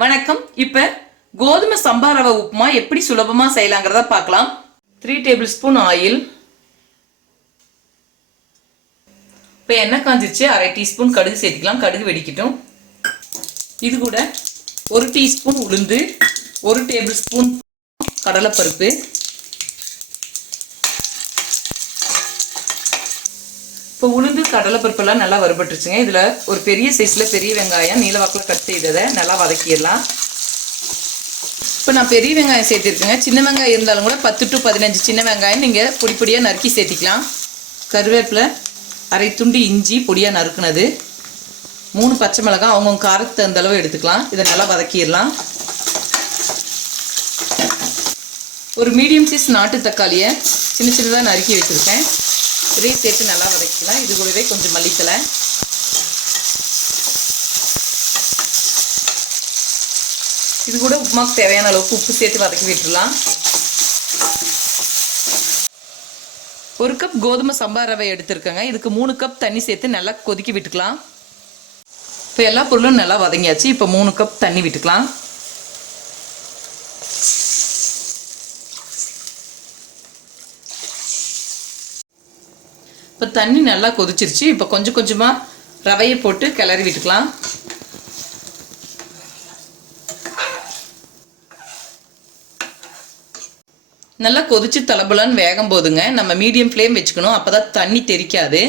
வணக்கம். இப்ப கோதுமை சம்பா ரவை உப்புமா எப்படி சுலபமா செய்யலாங்கிறத பார்க்கலாம். த்ரீ டேபிள் ஸ்பூன் ஆயில் இப்போ எண்ணெய் காஞ்சிருச்சு அரை டீஸ்பூன் கடுகு சேர்த்துக்கலாம். கடுகு வெடிக்கட்டும். இது கூட ஒரு டீஸ்பூன் உளுந்து ஒரு டேபிள் ஸ்பூன் கடலைப்பருப்பு இப்போ உளுந்து கடலைப்பருப்பெல்லாம் நல்லா வறுபட்டுருச்சுங்க. இதில் ஒரு பெரிய சைஸில் பெரிய வெங்காயம் நீலவாக்கில் கட் செய்ததை நல்லா வதக்கிடலாம். இப்போ நான் பெரிய வெங்காயம் சேர்த்துருக்கேங்க. சின்ன வெங்காயம் இருந்தாலும் கூட பத்து டு பதினஞ்சு சின்ன வெங்காயம் நீங்கள் பொடி பொடியாக நறுக்கி சேர்த்திக்கலாம். கருவேப்பிலை அரை துண்டு இஞ்சி பொடியாக நறுக்குனது. மூணு பச்சை மிளகாய் அவங்கவுங்க காரத்துக்கு தகுந்த அளவு எடுத்துக்கலாம். இதை நல்லா வதக்கிடலாம். ஒரு மீடியம் சைஸ் நாட்டு தக்காளியை சின்ன சின்னதாக நறுக்கி வச்சுருக்கேன். இதையும் சேர்த்து நல்லா வதக்கலாம் இது கூடவே கொஞ்சம் மல்லித்தலை இது கூட உப்புமாக்கு தேவையான அளவுக்கு உப்பு சேர்த்து வதக்கி விட்டுடலாம். ஒரு கப் கோதுமை சம்பா ரவை எடுத்துருக்கேங்க. இதுக்கு மூணு கப் தண்ணி சேர்த்து நல்லா கொதிக்க விட்டுக்கலாம். இப்போ எல்லா பொருளும் நல்லா வதங்கியாச்சு. இப்போ மூணு கப் தண்ணி விட்டுக்கலாம். இப்போ தண்ணி நல்லா கொதிச்சிருச்சு. இப்போ கொஞ்சம் கொஞ்சமாக ரவையை போட்டு கிளறி விட்டுக்கலாம். நல்லா கொதிச்சு தலபலன்னு வேகம் போதுங்க. நம்ம மீடியம் ஃப்ளேம் வச்சுக்கணும். அப்போ தான் தண்ணி தெரிக்காது.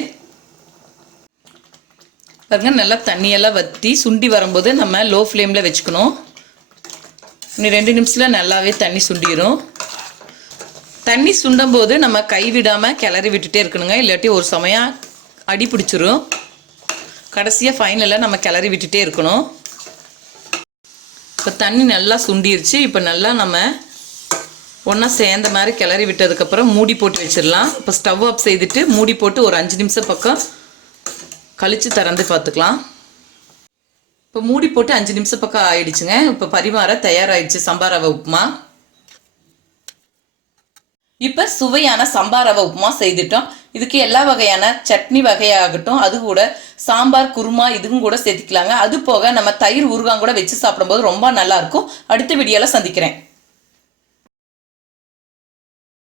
பாருங்க நல்லா தண்ணியெல்லாம் வற்றி சுண்டி வரும்போது நம்ம லோ ஃப்ளேமில் வச்சுக்கணும். இன்னும் ரெண்டு நிமிஷத்தில் நல்லாவே தண்ணி சுண்டிடும் தண்ணி சுண்டும் போது நம்ம கை விடாமல் கிளறி விட்டுட்டே இருக்கணுங்க. இல்லாட்டி ஒரு சமயம் அடி பிடிச்சிரும். கடைசியாக ஃபைனலில் நம்ம கிளறி விட்டுட்டே இருக்கணும். இப்போ தண்ணி நல்லா சுண்டிருச்சு. இப்போ நல்லா நம்ம ஒன்றா சேர்ந்த மாதிரி கிளறி விட்டதுக்கப்புறம் மூடி போட்டு வச்சிடலாம். இப்போ ஸ்டவ் ஆஃப் செய்துட்டு மூடி போட்டு ஒரு அஞ்சு நிமிஷம் பக்கம் கழித்து திறந்து பார்த்துக்கலாம். இப்போ மூடி போட்டு அஞ்சு நிமிஷம் பக்கம் ஆயிடுச்சுங்க. இப்போ பரிமாற தயாராகிடுச்சு சம்பாரவை உப்புமா இப்போ சுவையான சம்பா ரவை உப்புமா செய்துட்டோம். இதுக்கு எல்லா வகையான சட்னி வகையாகட்டும் அது கூட சாம்பார் குருமா இதுவும் கூட சேர்த்துக்கலாங்க. அது போக நம்ம தயிர் ஊறுகாய் கூட வச்சு சாப்பிடும்போது ரொம்ப நல்லா இருக்கும். அடுத்த வீடியோவில் சந்திக்கிறேன்.